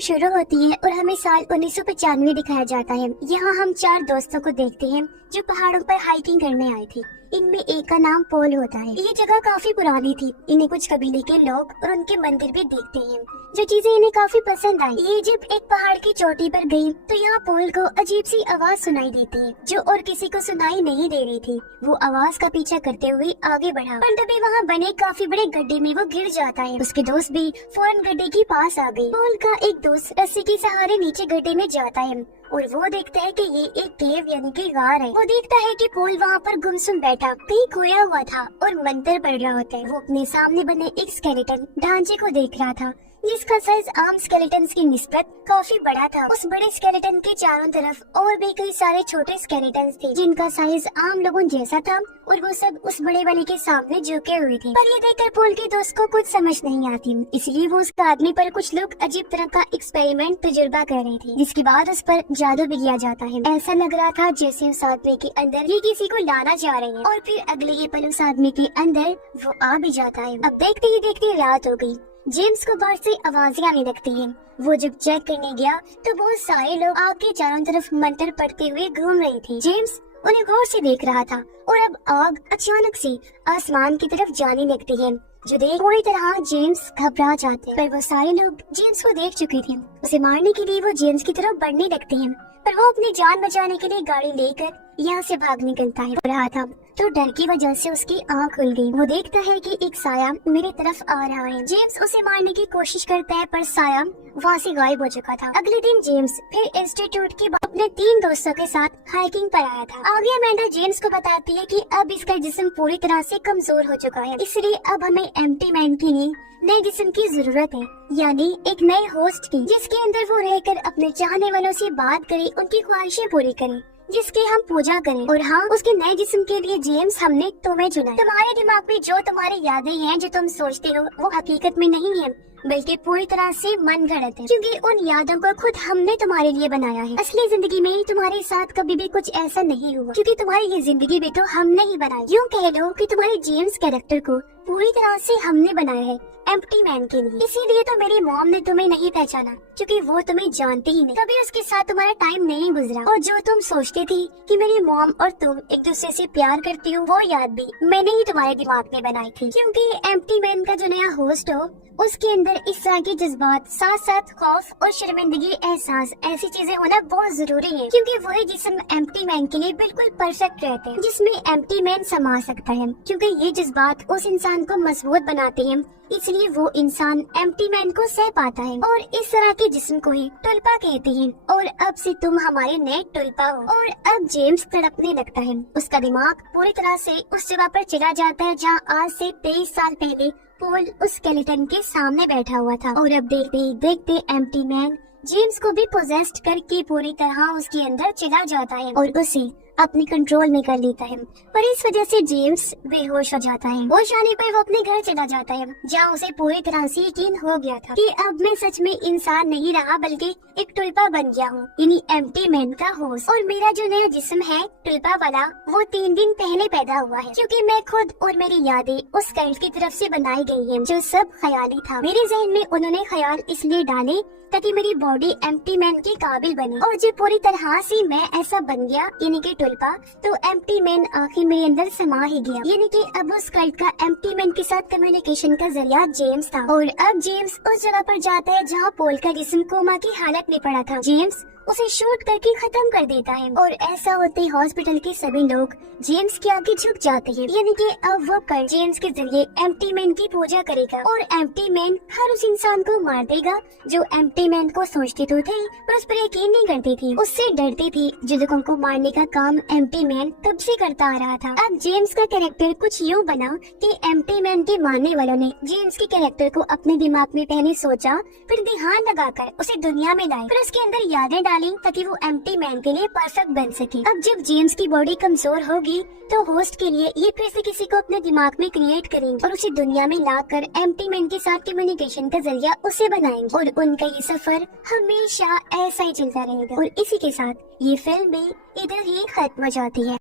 शुरू होती है और हमें साल 1995 दिखाया जाता है। यहाँ हम 4 दोस्तों को देखते हैं जो पहाड़ों पर हाइकिंग करने आए थे। इनमें एक का नाम पॉल होता है। ये जगह काफी पुरानी थी। इन्हें कुछ कबीले के लोग और उनके मंदिर भी देखते हैं, जो चीजें इन्हें काफी पसंद आई। ये जब एक पहाड़ की चोटी पर गई तो यहाँ पॉल को अजीब सी आवाज सुनाई देती है, जो और किसी को सुनाई नहीं दे रही थी। वो आवाज का पीछा करते हुए आगे बढ़ा, पर तभी वहाँ बने काफी बड़े गड्ढे में वो गिर जाता है। उसके दोस्त भी फौरन गड्ढे के पास आ गए। पॉल का एक दोस्त रस्सी के सहारे नीचे गड्ढे में जाता है और वो देखता है कि ये एक केव यानी कि गार है। वो देखता है कि पॉल वहाँ पर गुमसुम बैठा कहीं खोया हुआ था और मंत्र पढ़ रहा होता है। वो अपने सामने बने एक स्केलेटन ढांचे को देख रहा था, जिसका साइज आम स्केलेटन्स की निस्बत काफी बड़ा था। उस बड़े स्केलेटन के चारों तरफ और भी कई सारे छोटे स्केलेटन्स थे, जिनका साइज आम लोगों जैसा था और वो सब उस बड़े वाले के सामने झुके हुए थे। पर ये देखकर पॉल के दोस्त को कुछ समझ नहीं आती, इसलिए वो उस आदमी पर कुछ लोग अजीब तरह का एक्सपेरिमेंट तजुर्बा कर रहे थे, जिसके बाद उस पर जादू भी किया जाता है। ऐसा लग रहा था जैसे उस आदमी के अंदर ये किसी को लाना चाह रहे हैं, और फिर अगले ही पल उस आदमी के अंदर वो आ भी जाता है। अब देखते ही देखते रात हो गई। जेम्स को बाहर से आवाजें आने लगती हैं। वो जब चेक करने गया तो बहुत सारे लोग आग के चारों तरफ मंत्र पढ़ते हुए घूम रहे थे। जेम्स उन्हें गौर से देख रहा था और अब आग अचानक से आसमान की तरफ जाने लगती है, जो देख पूरी तरह जेम्स घबरा जाते हैं। पर वो सारे लोग जेम्स को देख चुके थे। उसे मारने के लिए वो जेम्स की तरफ बढ़ने लगते हैं, पर वो अपनी जान बचाने के लिए गाड़ी लेकर यहाँ से भाग निकलता है। रहा था तो डर की वजह से उसकी आँख खुल गई। वो देखता है कि एक साया मेरी तरफ आ रहा है। जेम्स उसे मारने की कोशिश करता है, पर साया वहाँ से गायब हो चुका था। अगले दिन जेम्स फिर इंस्टीट्यूट के अपने 3 दोस्तों के साथ हाइकिंग पर आया था। आगे अमेंडा जेम्स को बताती है कि अब इसका जिस्म पूरी तरह से कमजोर हो चुका है, इसलिए अब हमें एम्प्टी मैन के लिए नए जिस्म की जरूरत है, यानी एक नए होस्ट की, जिसके अंदर वो रहकर अपने चाहने वालों से बात करे, उनकी ख्वाहिशें पूरी करे, जिसकी हम पूजा करें। और हाँ, उसके नए जिस्म के लिए जेम्स हमने तुम्हें चुना। तुम्हारे दिमाग में जो तुम्हारी यादें हैं, जो तुम सोचते हो, वो हकीकत में नहीं है, बल्कि पूरी तरह से मन गढ़ंत है, क्योंकि उन यादों को खुद हमने तुम्हारे लिए बनाया है। असली जिंदगी में तुम्हारे साथ कभी भी कुछ ऐसा नहीं हुआ, क्योंकि तुम्हारी ये जिंदगी भी तो हमने ही बनाई। यूँ कह लो कि तुम्हारे जेम्स कैरेक्टर को पूरी तरह से हमने बनाया है एम्प्टी मैन के लिए। इसीलिए तो मेरी मॉम ने तुम्हें नहीं पहचाना, क्योंकि वो तुम्हें जानती ही नहीं। कभी उसके साथ तुम्हारा टाइम नहीं गुजरा, और जो तुम सोचती थी कि मेरी मॉम और तुम एक दूसरे से प्यार करती हो, वो याद भी मैंने ही तुम्हारे दिमाग में बनाई थी। क्योंकि एम्प्टी मैन का जो नया होस्ट हो, उसके अंदर इस तरह के जज्बात, साथ साथ खौफ और शर्मिंदगी, एहसास, ऐसी चीजें होना बहुत जरूरी है, क्योंकि वही जिस्म एम्प्टी मैन के लिए बिल्कुल परफेक्ट रहते हैं, जिसमें एम्प्टी मैन समा सकता है। क्योंकि ये जज्बात उस इंसान को मजबूत बनाते हैं, इसलिए वो इंसान एम्प्टी मैन को सह पाता है, और इस तरह के जिस्म को ही टुल्पा कहते हैं। और अब से तुम हमारे नए टुल्पा हो। और अब जेम्स तड़पने लगता है। उसका दिमाग पूरी तरह से उस जगह पर चला जाता है जहाँ आज से 23 साल पहले पॉल उस स्केलेटन के सामने बैठा हुआ था। और अब देखते ही देखते एम्प्टी मैन जेम्स को भी पोजेस्ट करके पूरी तरह उसके अंदर चला जाता है और उसे अपने कंट्रोल में कर लेता है। पर इस वजह से जेम्स बेहोश हो जाता है। होश आने पर वो अपने घर चला जाता है, जहाँ उसे पूरी तरह से यकीन हो गया था कि अब मैं सच में इंसान नहीं रहा, बल्कि एक टुल्पा बन गया हूँ, यानी एम्प्टी मैन का होस्ट। और मेरा जो नया जिस्म है टुल्पा वाला, वो 3 दिन पहले पैदा हुआ है, क्योंकि मैं खुद और मेरी यादें उस कल्ट की तरफ से बनाई गई है, जो सब ख्याली था। मेरे जहन में उन्होंने ख्याल इसलिए डाले ताकि मेरी बॉडी एम्प्टी मैन के काबिल बने। और जब पूरी तरह से मैं ऐसा बन गया, यानी कि टुल्पा, तो एम्प्टी मैन आखिर मेरे अंदर समा ही गया। यानी कि अब उस कल्ट का एम्प्टी मैन के साथ कम्युनिकेशन का जरिया जेम्स था। और अब जेम्स उस जगह पर जाता है जहाँ पॉल का जिस्म कोमा की हालत में पड़ा था। जेम्स उसे शूट करके खत्म कर देता है, और ऐसा होते हॉस्पिटल के सभी लोग जेम्स के आगे झुक जाते हैं। यानी कि अब वो कल जेम्स के जरिए एम्प्टी मैन की पूजा करेगा, और एम्प्टी मैन हर उस इंसान को मार देगा जो एम्प्टी मैन को सोचते तो थे पर उस पर यकीन नहीं करती थी, उससे डरती थी। जो लोगों को मारने का काम एम्प्टी मैन तब से करता आ रहा था। अब जेम्स का कैरेक्टर कुछ यूँ बना कि एम्प्टी मैन के मारने वालों ने जेम्स के कैरेक्टर को अपने दिमाग में पहले सोचा, फिर ध्यान लगाकर उसे दुनिया में लाए, फिर उसके अंदर यादें डाली ताकि वो एम्प्टी मैन के लिए परफेक्ट बन सके। अब जब जेम्स की बॉडी कमजोर होगी, तो होस्ट के लिए ये फिर से किसी को अपने दिमाग में क्रिएट करेंगे और उसे दुनिया में लाकर एम्प्टी मैन के साथ कम्युनिकेशन का जरिया उसे बनाएंगे, और उनका ये सफर हमेशा ऐसा ही चलता रहेगा। और इसी के साथ ये फिल्म भी इधर ही खत्म हो जाती है।